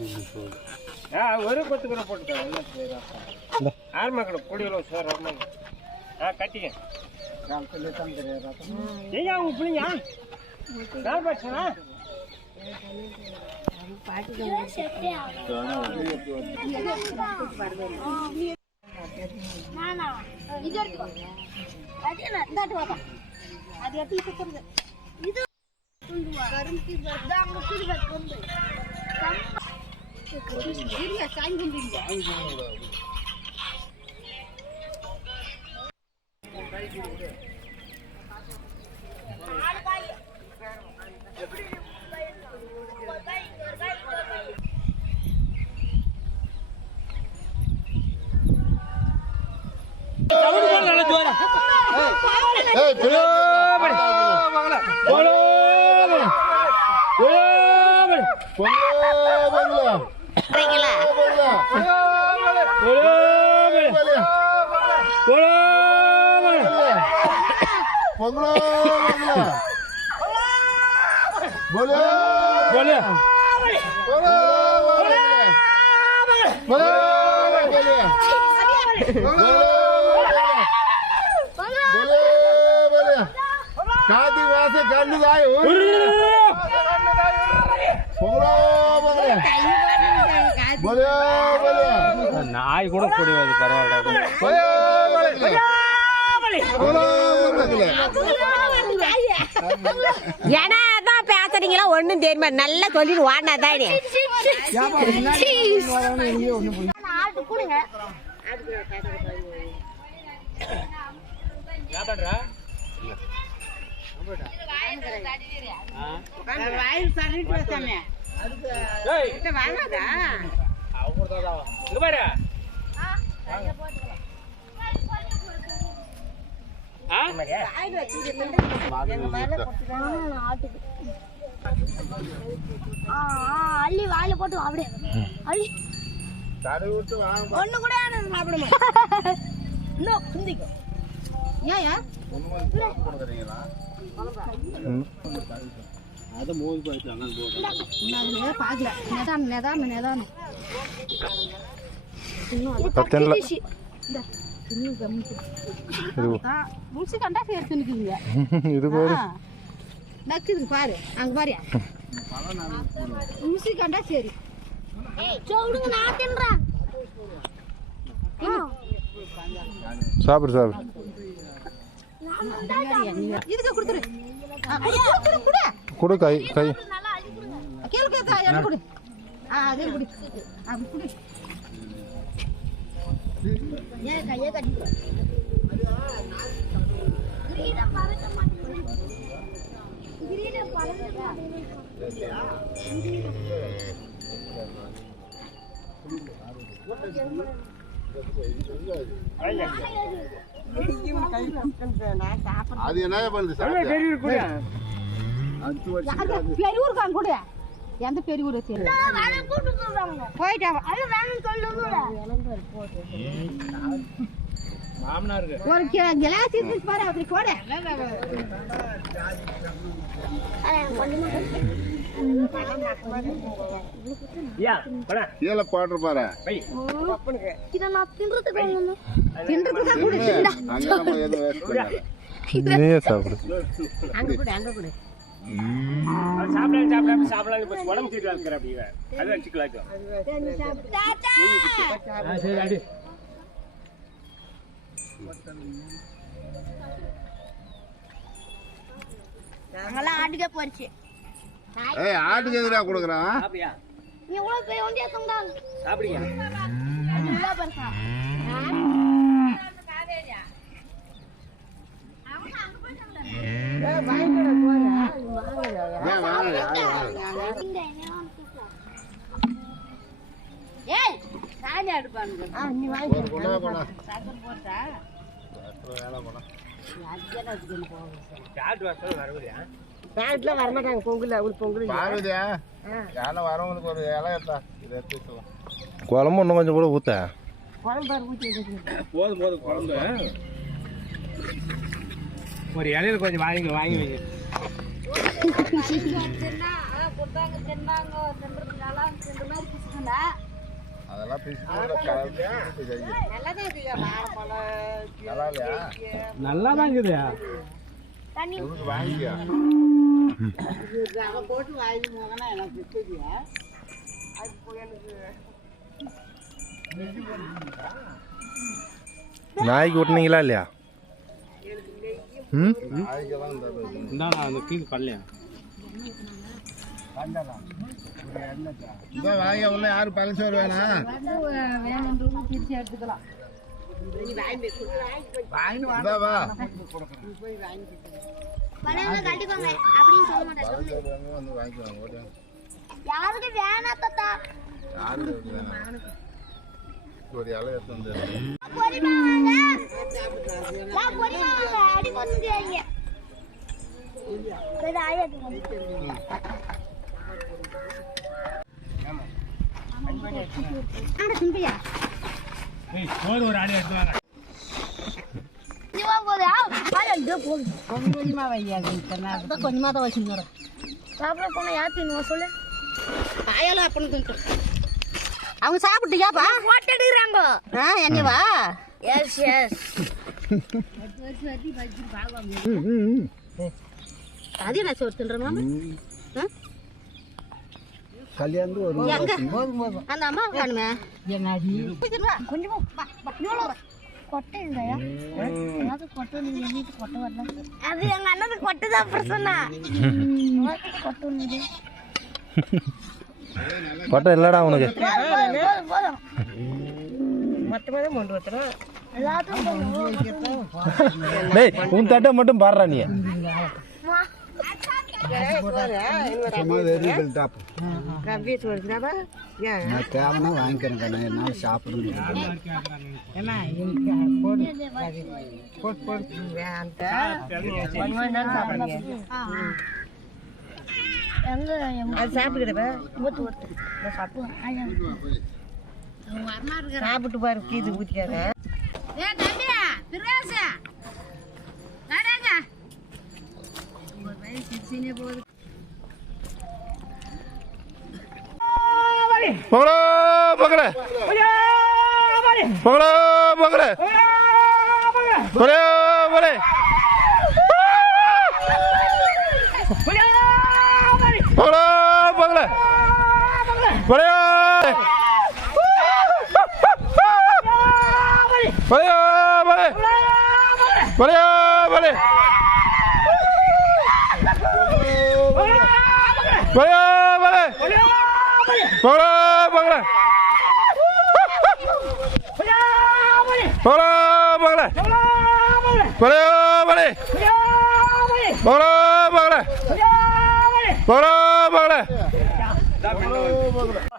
ஆ ஒரு கொத்து கூட போட்டுக்கோ என்ன செய்யறா ஆர்மா கூட குடியில சார் ஆர்மா ஆ கட்டிங்க ஏங்க அவங்க பிள்ளைங்க? யார் பாட்சனா அது சுத்துறது இது கரும்பு அங்க குடி வந்து Bangla! Bangla! Bangla! दिवास काय நாய் கூட குடிவாது பரவாயில்ல. ஏன்னா அதான் பேசுறீங்களா? ஒண்ணும் தெரியுமா? நல்லா சொல்லிட்டு வாடினா தானே ஆட்டு கொடுங்க என்ன பண்றா ஏய் அள்ளி வாயில போட்டு அப்படியே. அள்ளி. ஒண்ணு கூட எனக்கு சாப்பிட மாட்டேன் இன்னும் குந்திக்கும் ஏன் ஏன்? கொடுக்குறீங்களா பாக்கல நிதான நிதான நிதான பத்தெண்ல முழுசு கண்டா சேர்த்து நிக்குதுங்க இது போது நக்குதுங்க பாரு அங்க பாரு முழுசு கண்டா சரி சாப்பிடு சாப்பிடு இதுக்கு கொடுத்துரு குடு, கை கை. அது என்ன பண்ணுது சார் பெரிய கூட. எந்த பெரியூரு சரி போயிட்டாங்க ஒரு கிளாஸ் பாரு அப்படி பாரு. இதை நான் தின்றதுக்கு. அங்க நம்ம வேஸ்ட் சாப்பிடு. அங்க கொடு அங்க கொடு. அது சாப்பிடாம சாப்பிடாம இப்ப உடம்பு தீட்டு இருக்கிற அப்படிங்க அது வச்சுக்கலாம் தாத்தா சரி அடி. அங்கெல்லாம் ஆட்டுக்கே போயிடுச்சு ஏய் ஆட்டுக்கு எதிராக கொடுக்குறான்? பெரிய பெருசா ஏன் வாங்க பேட்ல வரமாட்டாங்க பொங்கல் அவங்களுக்கு பொங்கல் பாருதியா வேலை வரவங்களுக்கு ஒரு இலை எடுத்தா இதை எடுத்து குழம்பு இன்னும் கொஞ்சம் கூட ஊத்த. போதும் போது குழம்பு. ஒரு இலையில கொஞ்சம் வாங்கி வாங்கி வைங்க. அதெல்லாம் நல்லா தான் இருக்குதா வாங்கிக்கோ போட்டு வாங்கி போகனா எனக்கு பிடிக்கலையா அது எனக்கு நாய்க்கு விட்டுனீங்களா இல்லையா? ம்? நான் அந்த கீழே கல்லையா? யாருக்கு வேணா தாத்தா. யாருக்கு வேணா ஒரு இலை எடுத்து வந்து ஒரு அடி எடுத்து வாங்க. கொஞ்சமா வையாது கொஞ்சமா தான் வச்சுருந்தோம் சாப்பிட போனா யாத்தின்னு சொல்லு. அயலா அப்படின்னு அவங்க சாப்பிட்டுயாப்பா போட்டு எடுக்கிறாங்க. ஆ என்னவா எஸ் எஸ் அது என்ன சோறு தின்ற மாமா? கல்யாணம் ஒரு அந்த அம்மா காணுமே. கொஞ்சமா கொட்டை இல்லையா? ஏதாவது கொட்டை நீங்க வீட்டு கொட்டை வரல. அது எங்க அண்ணனுக்கு கொட்டை தான் பிரச்சனை கொட்டை பட்டம் இல்லடா உனக்கு. மொத்தமாக கொண்டு வந்துடும் டேய் உன் தட்டை மட்டும் பாடுறா நீ. கவ்விய சாப்பிட்டு பாரு கீது ஊற்றிக்காத ஏ தம்பியா பிரகாஷ் நடங்க ஒரு வயசு சிரிச்சினே போகுது. பொங்கலோ பொங்கல பொங்கலோ பொங்கல பொங்கலோ பொங்கல பொங்கலோ பொங்கல பொங்கலோ Balik, balik. Balik, balik. Balik, balik. Bangla, bangla. Bangla, bangla. Bangla, bangla. Bangla, bangla. Bangla, bangla.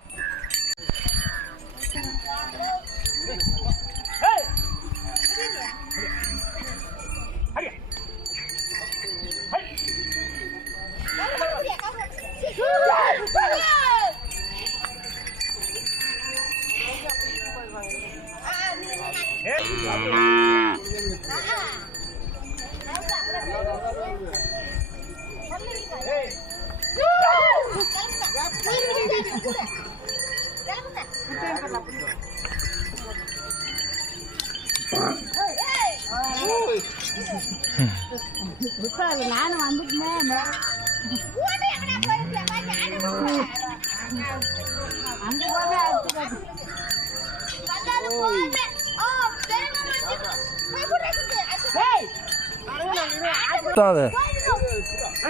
நானும் வந்துட்டேன்.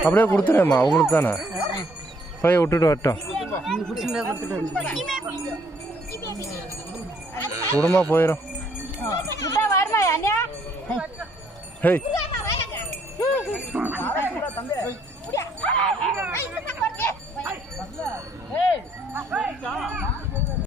அப்படியே கொடுத்துறேம்மா அவங்களுக்கு தானே. போய் விட்டுட்டு வரட்டும். குடும்பம் போயிடும் ஹேய் தம்பி